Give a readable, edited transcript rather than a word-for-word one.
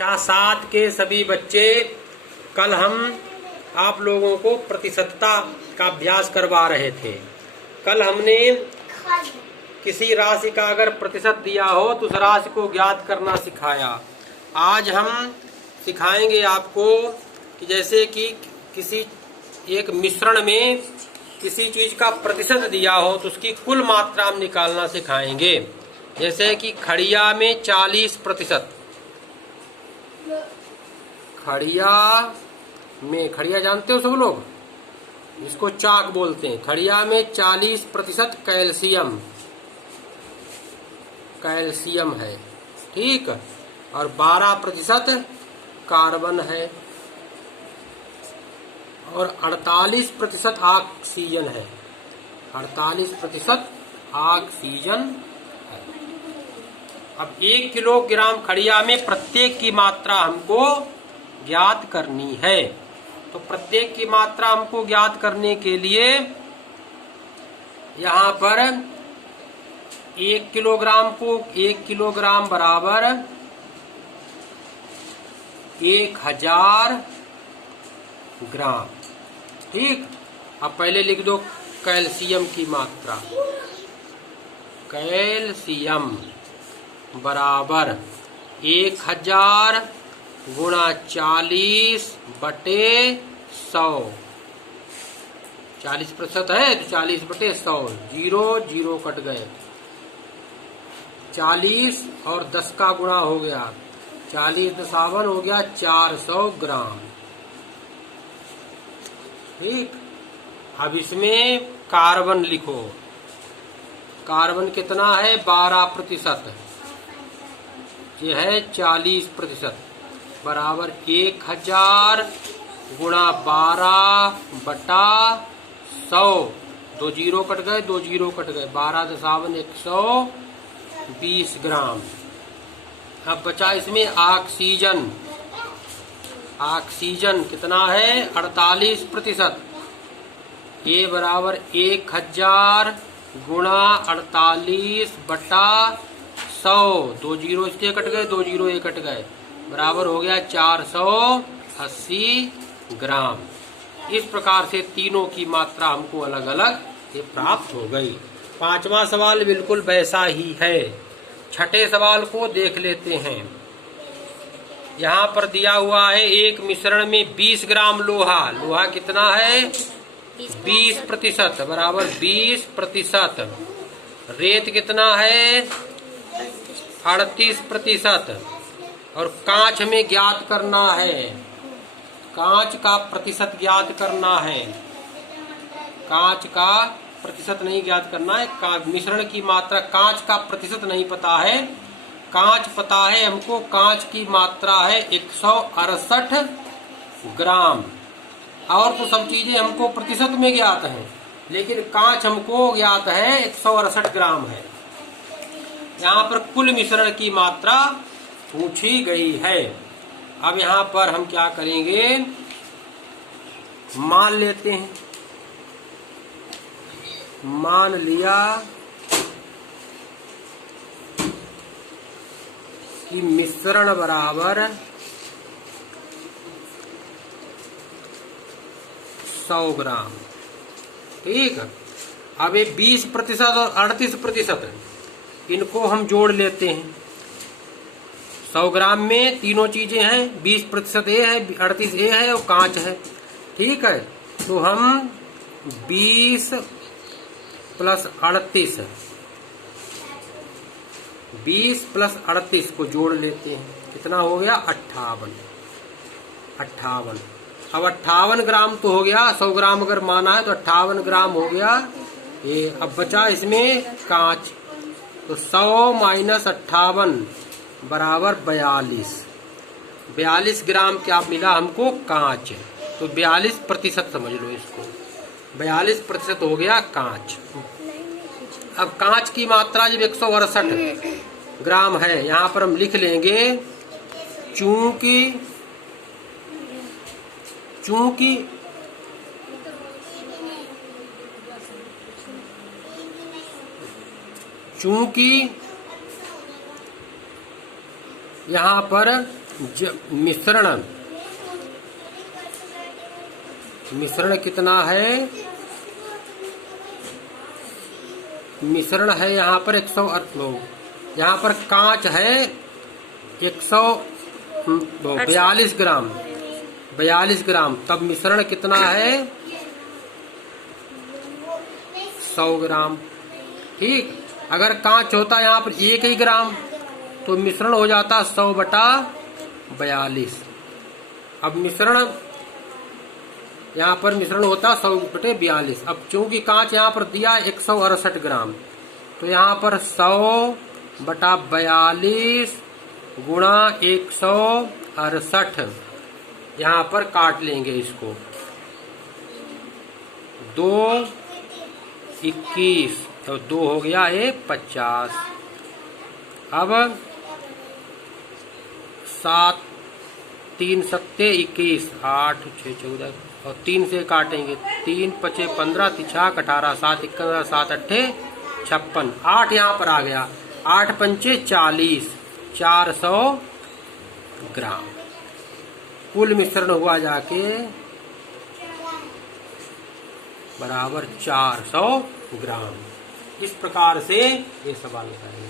कक्षा 7 के सभी बच्चे, कल हम आप लोगों को प्रतिशतता का अभ्यास करवा रहे थे। कल हमने किसी राशि का अगर प्रतिशत दिया हो तो उस राशि को ज्ञात करना सिखाया। आज हम सिखाएंगे आपको कि जैसे कि किसी एक मिश्रण में किसी चीज का प्रतिशत दिया हो तो उसकी कुल मात्रा हम निकालना सिखाएंगे। जैसे कि खड़िया में 40%, खड़िया जानते हो सब लोग, इसको चाक बोलते हैं। खड़िया में 40% कैल्शियम है, ठीक, और 12% कार्बन है और 48% ऑक्सीजन है। 48% ऑक्सीजन है। अब 1 किलोग्राम खड़िया में प्रत्येक की मात्रा हमको ज्ञात करनी है। तो प्रत्येक की मात्रा हमको ज्ञात करने के लिए यहाँ पर 1 किलोग्राम को 1 किलोग्राम बराबर 1000 ग्राम, ठीक। अब पहले लिख दो कैल्शियम की मात्रा। कैल्शियम बराबर 1000 गुणा 40/100। 40% है तो 40/100, 0 कट गए। 40 और 10 का गुणा हो गया, 40 दशावन हो गया 400 ग्राम, ठीक। अब इसमें कार्बन लिखो। कार्बन कितना है? 12%। यह है 40% बराबर 1000 गुणा 12/100। 2 0 कट गए, 2 0 कट गए, 12.120 ग्राम। अब बचा इसमें ऑक्सीजन। ऑक्सीजन कितना है? 48%। ये बराबर 1000 गुणा 48/100। 2 0 इसके कट गए, 2 0 ये कट गए, बराबर हो गया 480 ग्राम। इस प्रकार से तीनों की मात्रा हमको अलग अलग ये प्राप्त हो गई। 5वां सवाल बिल्कुल वैसा ही है। छठे सवाल को देख लेते हैं। यहाँ पर दिया हुआ है एक मिश्रण में 20 ग्राम लोहा। लोहा कितना है? 20% बराबर 20%। रेत कितना है? 38%। और कांच में ज्ञात करना है, कांच का प्रतिशत ज्ञात करना है। कांच का प्रतिशत नहीं ज्ञात करना है, मिश्रण की मात्रा। कांच का प्रतिशत नहीं पता है, कांच पता है हमको। कांच की मात्रा है 168 ग्राम। और तो सब चीजें हमको प्रतिशत में ज्ञात है, लेकिन कांच हमको ज्ञात है 168 ग्राम है। यहाँ पर कुल मिश्रण की मात्रा पूछी गई है। अब यहाँ पर हम क्या करेंगे? मान लेते हैं। मान लिया कि मिश्रण बराबर 100 ग्राम, ठीक। अब ये 20% और 38%, इनको हम जोड़ लेते हैं। 100 ग्राम में तीनों चीजें हैं, 20% ए है, 38 ए है और कांच है, ठीक है। तो हम 20 + 38, 20 + 38 को जोड़ लेते हैं। कितना हो गया? 58। अब 58 ग्राम तो हो गया। 100 ग्राम अगर माना है तो 58 ग्राम हो गया ये। अब बचा इसमें कांच, तो 100 - 58 बराबर 42। 42 ग्राम क्या मिला हमको? कांच। तो 42% समझ लो इसको। 42% हो गया कांच। अब कांच की मात्रा जब 168 ग्राम है, यहाँ पर हम लिख लेंगे चूंकि यहाँ पर मिश्रण कितना है? मिश्रण है यहाँ पर 100, यहाँ पर कांच है 142 ग्राम, 42 ग्राम। तब मिश्रण कितना है? 100 ग्राम। ठीक, अगर कांच होता यहाँ पर 1 ही ग्राम तो मिश्रण हो जाता 100/42। अब मिश्रण यहाँ पर मिश्रण होता 100/42। अब चूंकि कांच यहाँ पर दिया 168 ग्राम, तो यहाँ पर 100/42 गुणा 168 यहाँ पर काट लेंगे इसको। 2 21 तो 2 हो गया ये 50। अब 7 3 7 21 8 6 14 और 3 से काटेंगे। 3 5 15 3 18 7 51 7 8 56। 8 यहाँ पर आ गया। 8 5 40, 400 ग्राम कुल मिश्रण हुआ जाके बराबर 400 ग्राम। इस प्रकार से ये सवाल करेंगे।